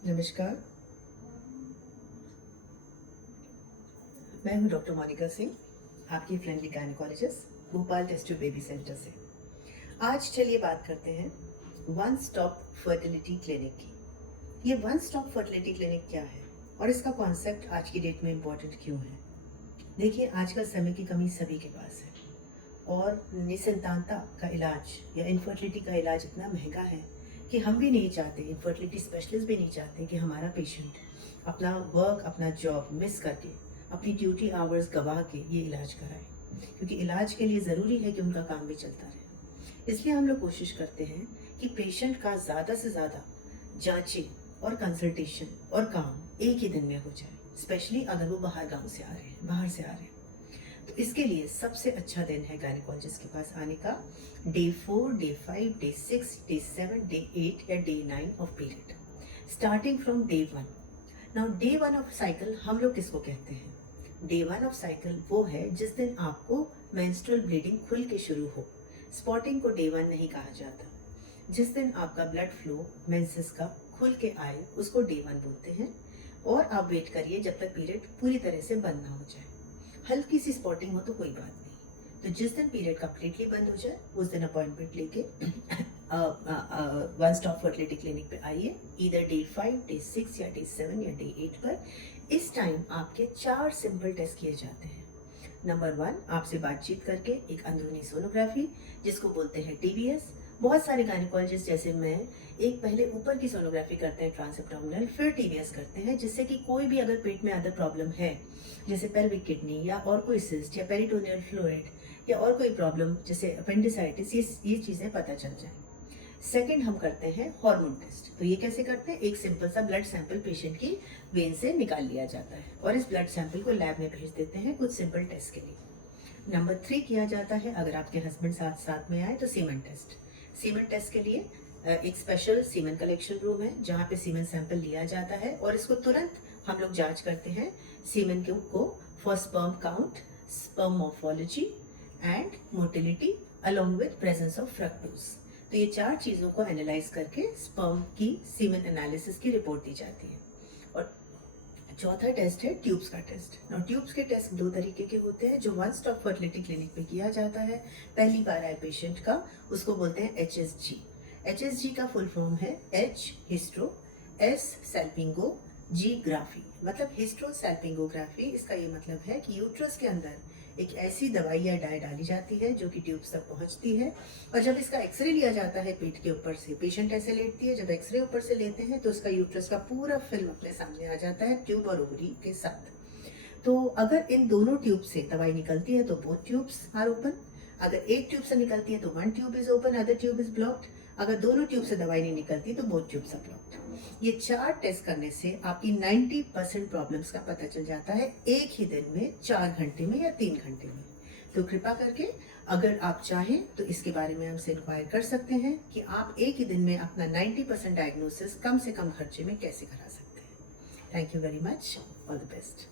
नमस्कार, मैं हूं डॉक्टर मोनिका सिंह, आपकी friendly gynaecologist Bhopal test tube baby centre से। आज चलिए बात करते हैं वन स्टॉप फर्टिलिटी क्लिनिक की। ये वन स्टॉप फर्टिलिटी क्लिनिक क्या है और इसका कॉन्सेप्ट आज की डेट में इम्पोर्टेंट क्यों है? देखिए, आजकल समय की कमी सभी के पास है और निसंतानता का इलाज या इनफर्टिलिटी का इलाज इतना महंगा है कि हम भी नहीं चाहते, इनफर्टिलिटी स्पेशलिस्ट भी नहीं चाहते कि हमारा पेशेंट अपना वर्क, अपना जॉब मिस करके, अपनी ड्यूटी आवर्स गवा के ये इलाज कराए, क्योंकि इलाज के लिए ज़रूरी है कि उनका काम भी चलता रहे। इसलिए हम लोग कोशिश करते हैं कि पेशेंट का ज़्यादा से ज़्यादा जांचें और कंसल्टेशन और काम एक ही दिन में हो जाए, स्पेशली अगर वो बाहर गांव से आ रहे हैं, बाहर से आ रहे हैं। तो इसके लिए सबसे अच्छा दिन है गायनेकोलॉजिस्ट के पास आने का day 4, day 5, day 6, day 7, day 8 या day 9 of period, starting from day 1। Now day 1 of cycle हम लोग किसको कहते हैं? डे 1 ऑफ साइकिल वो है जिस दिन आपको मेंस्ट्रुअल ब्लीडिंग खुल के शुरू हो। स्पॉटिंग को डे 1 नहीं कहा जाता। जिस दिन आपका ब्लड फ्लो मेंसेस का खुल के आए उसको डे 1 बोलते हैं। और आप वेट करिए जब तक पीरियड पूरी तरह से बंद ना हो जाए। हल्की सी स्पॉटिंग हो तो कोई बात नहीं। तो जिस दिन पीरियड कंप्लीटली बंद हो जाए उस दिन अपॉइंटमेंट लेके वन स्टॉप फर्टिलिटी क्लिनिक पे आइए, इधर डे 5, डे 6 या डे 7 या डे 8 पर। इस टाइम आपके 4 सिंपल टेस्ट किए जाते हैं। नंबर 1, आपसे बातचीत करके एक अंदरूनी सोनोग्राफी, जिसको बोलते हैं टीवीएस। बहुत सारे गायनेकोलॉजिस्ट जैसे मैं एक पहले ऊपर की सोनोग्राफी करते हैं ट्रांस एब्डोमिनल, फिर टीवीएस करते हैं, जिससे कि कोई भी अगर पेट में अदर प्रॉब्लम है, जैसे पेल्विक किडनी या और कोई सिस्ट या पेरिटोनियल फ्लूइड या और कोई प्रॉब्लम जैसे अपेंडिसाइटिस, ये चीज़ें पता चल जाए। सेकंड, हम करते हैं हार्मोन टेस्ट। तो ये कैसे करते हैं? एक सिंपल सा ब्लड सैंपल पेशेंट की वेन से निकाल लिया जाता है और इस ब्लड सैंपल को लैब में भेज देते हैं कुछ सिंपल टेस्ट के लिए। नंबर 3 किया जाता है, अगर आपके हस्बैंड साथ साथ में आए तो सीमेन टेस्ट। सीमेन टेस्ट के लिए एक स्पेशल सीमेन कलेक्शन रूम है जहाँ पे सीमेन सैंपल लिया जाता है और इसको तुरंत हम लोग जांच करते हैं सीमेन को for sperm count, sperm morphology and motility along with presence of fructose. तो ये 4 चीज़ों को एनालाइज करके स्पर्म की सीमेन एनालिसिस की रिपोर्ट दी जाती है। और चौथा टेस्ट है ट्यूब्स का टेस्ट। नाउ ट्यूब्स के टेस्ट 2 तरीके के होते हैं जो वन स्टॉप फर्टिलिटी क्लिनिक पे किया जाता है। पहली बार आए पेशेंट का, उसको बोलते हैं HSG। HSG का फुल फॉर्म है H हिस्ट्रो, S सैल्पिंगो, G ग्राफी, मतलब हिस्ट्रो सैल्पिंगोग्राफी। इसका ये मतलब है कि यूट्रस के अंदर एक ऐसी दवाई या डाई डाली जाती है जो कि ट्यूब्स तक पहुंचती है और जब इसका एक्सरे लिया जाता है पेट के ऊपर से, पेशेंट ऐसे लेटती है, जब एक्सरे ऊपर से लेते हैं तो उसका यूट्रस का पूरा फिल्म अपने सामने आ जाता है ट्यूब और ओवरी के साथ। तो अगर इन दोनों ट्यूब से दवाई निकलती है तो बोथ ट्यूब्स आर ओपन। अगर एक ट्यूब से निकलती है तो one tube is open, other tube is blocked. अगर दोनों ट्यूब से दवाई नहीं निकलती तो बोथ ट्यूब्स आर ब्लॉक्ड। ये 4 टेस्ट करने से आपकी 90% प्रॉब्लम्स का पता चल जाता है एक ही दिन में, 4 घंटे में या 3 घंटे में। तो कृपा करके अगर आप चाहें तो इसके बारे में हमसे इंक्वायर कर सकते हैं कि आप एक ही दिन में अपना 90% डायग्नोसिस कम से कम खर्चे में कैसे करा सकते हैं। Thank you very much, all the best.